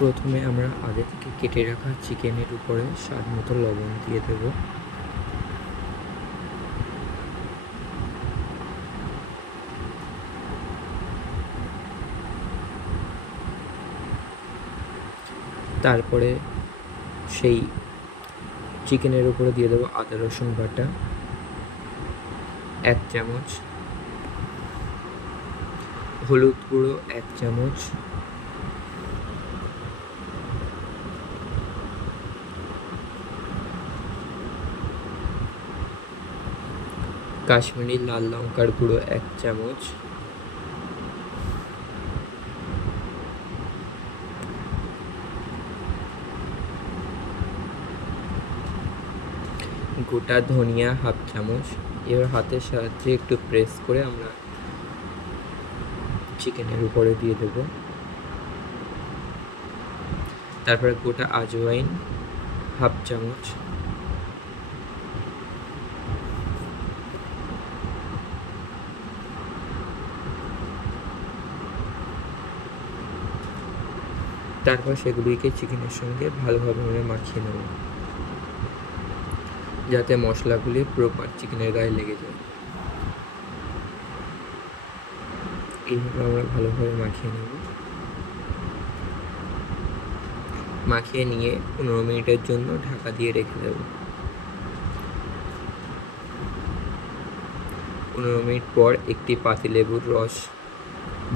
প্রথমে আমরা আগে থেকে কেটে রাখা চিকেনের উপরে স্বাদ মতো লবণ দিয়ে দেব। তারপরে সেই চিকেনের উপরে দিয়ে দেবো আদা রসুন বাটা 1 চামচ, হলুদ গুঁড়ো 1 চামচ, কাশ্মীরি লাল লঙ্কার গুঁড়ো 1 চামচ, গোটা ধনিয়া 1/2 চামচ। এবার হাতের সাহায্যে একটু প্রেস করে আমরা চিকেনের উপরে দিয়ে দেব। তারপরে গোটা আজওয়াইন 1/2 চামচ, তারপর সেগুলিকে চিকেনের সঙ্গে ভালোভাবে আমরা মাখিয়ে নেব, যাতে মশলাগুলি প্রপার চিকেনের গায়ে লেগে যায়। এইভাবে আমরা ভালোভাবে মাখিয়ে নেব। মাখিয়ে নিয়ে 15 মিনিটের জন্য ঢাকা দিয়ে রেখে দেব। 15 মিনিট পর একটি পাতিলেবুর রস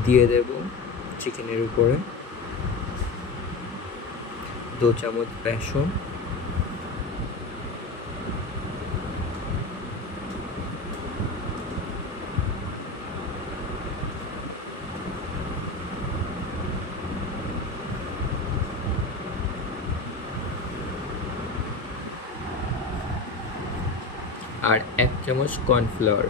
দিয়ে দেব চিকেনের উপরে, 2 চামচ বেসন, আর 1 চামচ কর্নফ্লাওয়ার।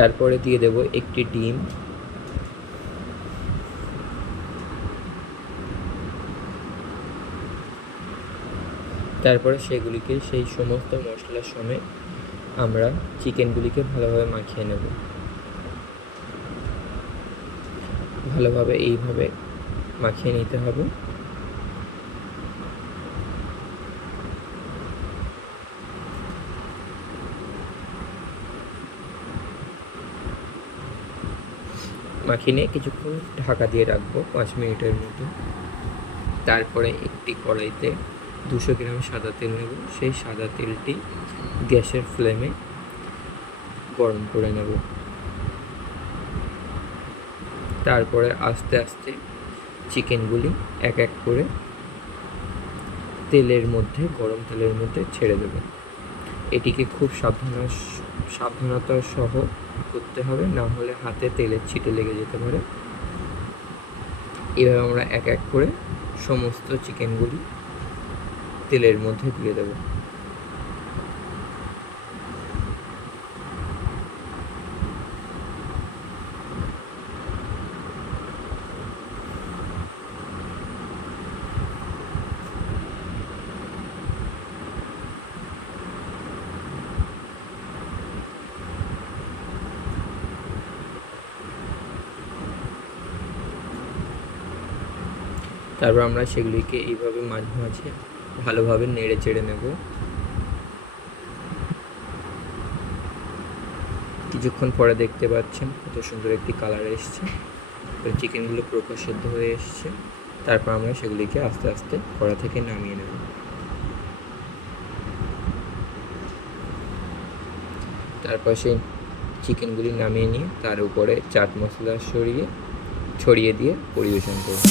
তারপরে দিয়ে দেব একটি ডিম, তারপরে সেগুলিকে সেই সমস্ত মশলার সমেত আমরা চিকেনগুলিকে ভালোভাবে মাখিয়ে নেব। ভালোভাবে এইভাবে মাখিয়ে নিতে হবে। মাখিয়ে নিয়ে কিছুক্ষণ ঢাকা দিয়ে রাখবো 5 মিনিটের মতো। তারপরে একটি কড়াইতে 200 গ্রাম সাদা তেল নেব। সেই সাদা তেলটি গ্যাসের ফ্লেমে গরম করে নেব। তারপরে আস্তে আস্তে চিকেনগুলি এক এক করে গরম তেলের মধ্যে ছেড়ে দেব। এটিকে খুব সাবধানতার সহ করতে হবে, না হলে হাতে তেলের ছিটে লেগে যেতে পারে। এভাবে আমরা এক এক করে সমস্ত চিকেনগুলি তেলের মধ্যে দিয়ে দেব। তারপর আমরা সেগুলিকে এইভাবে মাঝে মাঝে ভালোভাবে নেড়ে চেড়ে নেব। কিছুক্ষণ পরে দেখতে পাচ্ছেন কত সুন্দর একটি কালার এসছে। চিকেনগুলো প্রপার সেদ্ধ হয়ে এসছে। তারপর আমরা সেগুলিকে আস্তে আস্তে কড়া থেকে নামিয়ে নেব। তারপর সেই চিকেনগুলি নামিয়ে নিয়ে তার উপরে চাট মশলা ছড়িয়ে দিয়ে পরিবেশন করব।